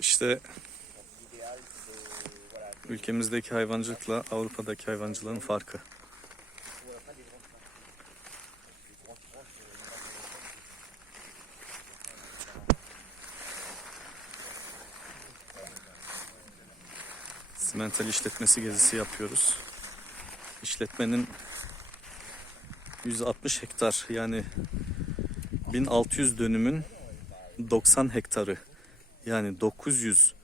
İşte ülkemizdeki hayvancılıkla Avrupa'daki hayvancılığın farkı. Simental işletmesi gezisi yapıyoruz. İşletmenin 160 hektar yani 1600 dönümün 90 hektarı yani 900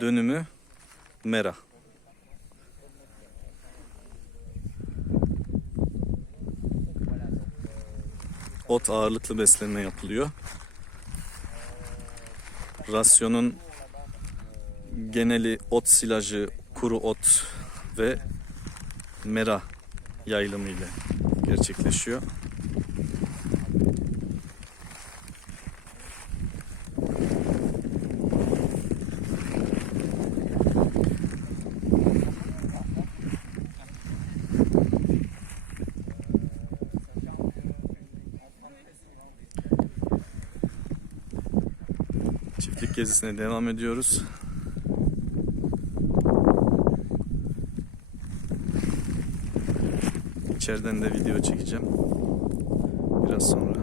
dönümü mera. Ot ağırlıklı beslenme yapılıyor. Rasyonun geneli ot silajı, kuru ot ve mera yayılımı ile gerçekleşiyor. Çiftlik gezisine devam ediyoruz. İçeriden de video çekeceğim. Biraz sonra.